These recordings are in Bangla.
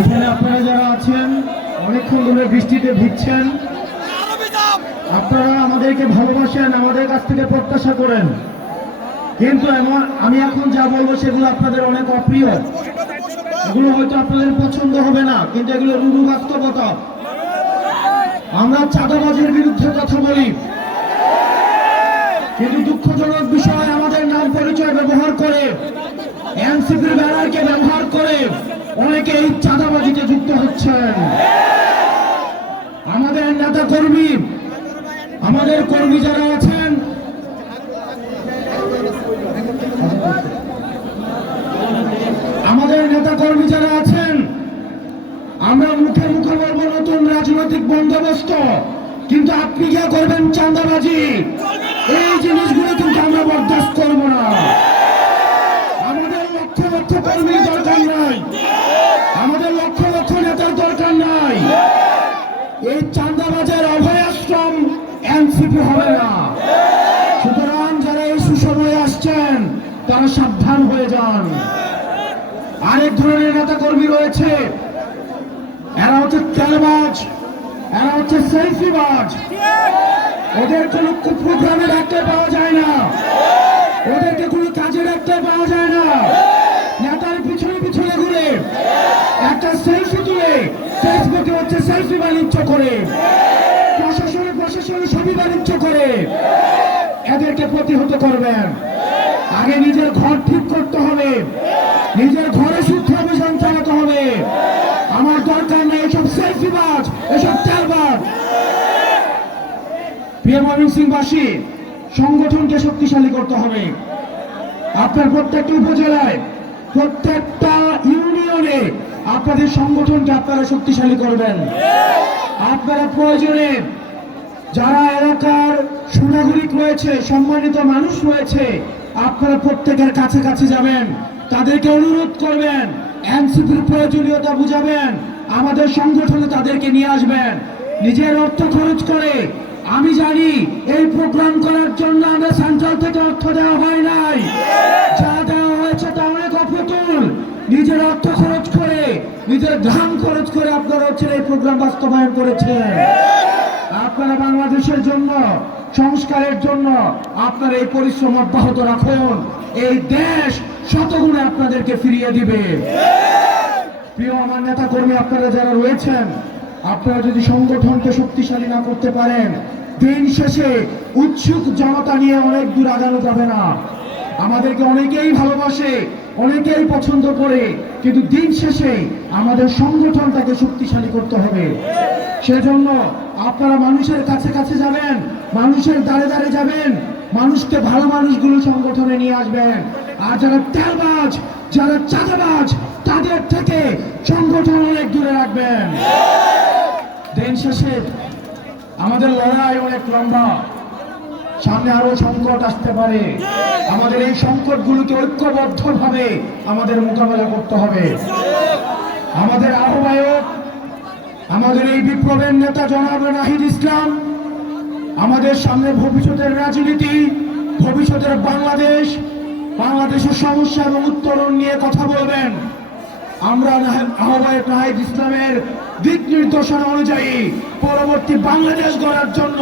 এখানে আপনারা যারা আছেন অনেকক্ষণ ধরে বৃষ্টিতে ভিজছেন, আপনারা আমাদেরকে ভালোবাসেন, আমাদের কাছ থেকে প্রত্যাশা করেন, কিন্তু আমি এখন যা বলবো সেগুলো আপনাদের অনেক অপ্রিয়, এগুলো হয়তো আপনাদের পছন্দ হবে না, কিন্তু এগুলো রুরু বাস্তবতা। আমরা চাঁদাবাজির বিরুদ্ধে কথা বলি, কিন্তু দুঃখজনক বিষয় আমাদের নাম পরিচয় ব্যবহার করে, এনসিপির ব্যানারকে ব্যবহার করে অনেকে এই চাঁদাবাজিতে যুক্ত হচ্ছেন। আমাদের নেতা কর্মী, আমাদের কর্মী যারা আছেন, আমাদের নেতা কর্মী যারা আছেন, আমরা মুখে মুখে বলবো নতুন রাজনৈতিক বন্দোবস্ত, কিন্তু আপনি কি করবেন চাঁদাবাজি, এই জিনিসগুলো কিন্তু আমরা বরদাস্ত করব না। আমাদের লক্ষ লক্ষ কর্মীর দরকার নাই, আমাদের লক্ষ লক্ষ নেতার দরকার নাই। এই চাঁদাবাজের অভয় আশ্রম এনসিপি হবে না। সুতরাং যারা এই সুসময়ে আসছেন তারা সাবধান হয়ে যান। আরেক ধরনের নেতা কর্মী রয়েছে, এরা হচ্ছে তেলবাজ, এরা হচ্ছে সেলফিবাজ। ওদের কোনো প্রোগ্রামে রাখতে পাওয়া যায় না, ওদেরকে কোনো কাজে রাখতে পাওয়া যায় না। নেতার পিছনে পিছনে ঘুরে একটা সেলফি তুলে ফেসবুকে হচ্ছে সেলফি বাণিজ্য করে, প্রশাসনে ছবি বাণিজ্য করে। এদেরকে প্রতিহত করবেন। আগে নিজের ঘর ঠিক করতে হবে, নিজের ঘরে শুদ্ধ অভিযান চালাতে হবে। আমার দরকার নেই এসব সেলফিবাজ, এসব তেলবাজ। প্রিয় ময়মনসিংহবাসী, সংগঠনকে শক্তিশালী করতে হবে। আপনার প্রত্যেকটা উপজেলায়, প্রত্যেকটা ইউনিয়নে আপনাদের সংগঠনকে আপনারা শক্তিশালী করবেন। আপনারা প্রয়োজনে যারা এলাকার সুনাগরিক রয়েছে, সম্মানিত মানুষ রয়েছে, আপনারা প্রত্যেকের কাছে কাছে যাবেন, তাদেরকে অনুরোধ করবেন, এনসিপির প্রয়োজনীয়তা বুঝাবেন, আমাদের সংগঠনে তাদেরকে নিয়ে আসবেন। নিজের অর্থ খরচ করে, আমি জানি এই প্রোগ্রাম করার জন্য আমাদের সেন্ট্রাল থেকে অর্থ দেওয়া হয় নাই, যা দেওয়া হয়েছে তা অনেক অপ্রতুল। নিজের অর্থ খরচ করে, নিজের ঘাম খরচ করে আপনারা হচ্ছে এই প্রোগ্রাম বাস্তবায়ন করেছেন। আপনারা বাংলাদেশের জন্য, সংস্কারের জন্য আপনার এই পরিশ্রম অব্যাহত রাখুন। এই দেশ শতগুণে আপনাদেরকে ফিরিয়ে দিবে। প্রিয় আমার নেতা কর্মী, আপনারা যারা রয়েছেন, আপনারা যদি সংগঠনকে শক্তিশালী না করতে পারেন, দিন শেষে উৎসুক জনতা নিয়ে অনেক দূর আগানো যাবে না। আমাদেরকে অনেকেই ভালোবাসে, অনেকেই পছন্দ করে, কিন্তু দিন শেষে আমাদের সংগঠনটাকে শক্তিশালী করতে হবে। সেজন্য আপনারা মানুষের কাছে কাছে যাবেন, মানুষের দ্বারে দ্বারে যাবেন, মানুষকে ভালো মানুষগুলো সংগঠনে নিয়ে আসবেন। আর যারা তেলবাজ, যারা চাঁদাবাজ, তাদের থেকে সংগঠন অনেক দূরে রাখবেন। দিন শেষে আমাদের লড়াই অনেক লম্বা, সামনে আরো সংকট আসতে পারে। আমাদের এই সংকটগুলোকে ঐক্যবদ্ধভাবে আমাদের মোকাবেলা করতে হবে। আমাদের আহ্বায়ক, আমাদের এই বিপ্লবের নেতা জনাব নাহিদ ইসলাম আমাদের সামনে ভবিষ্যতের রাজনীতি, ভবিষ্যতের বাংলাদেশ, বাংলাদেশের সমস্যা এবং উত্তরণ নিয়ে কথা বলবেন। আমরা আহ্বায়ক নাহিদ ইসলামের দিক নির্দেশনা অনুযায়ী পরবর্তী বাংলাদেশ গড়ার জন্য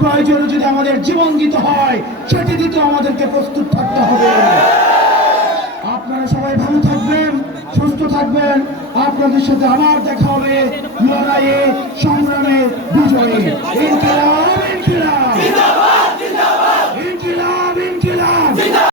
প্রয়োজনে যদি আমাদের জীবন দিতে হয়, সেটি দিতে আমাদেরকে প্রস্তুত থাকতে হবে। আপনারা সবাই ভালো থাকবেন, সুস্থ থাকবেন। আপনাদের সাথে আবার দেখা হবে লড়াইয়ে, সংগ্রামে, বিজয়ে।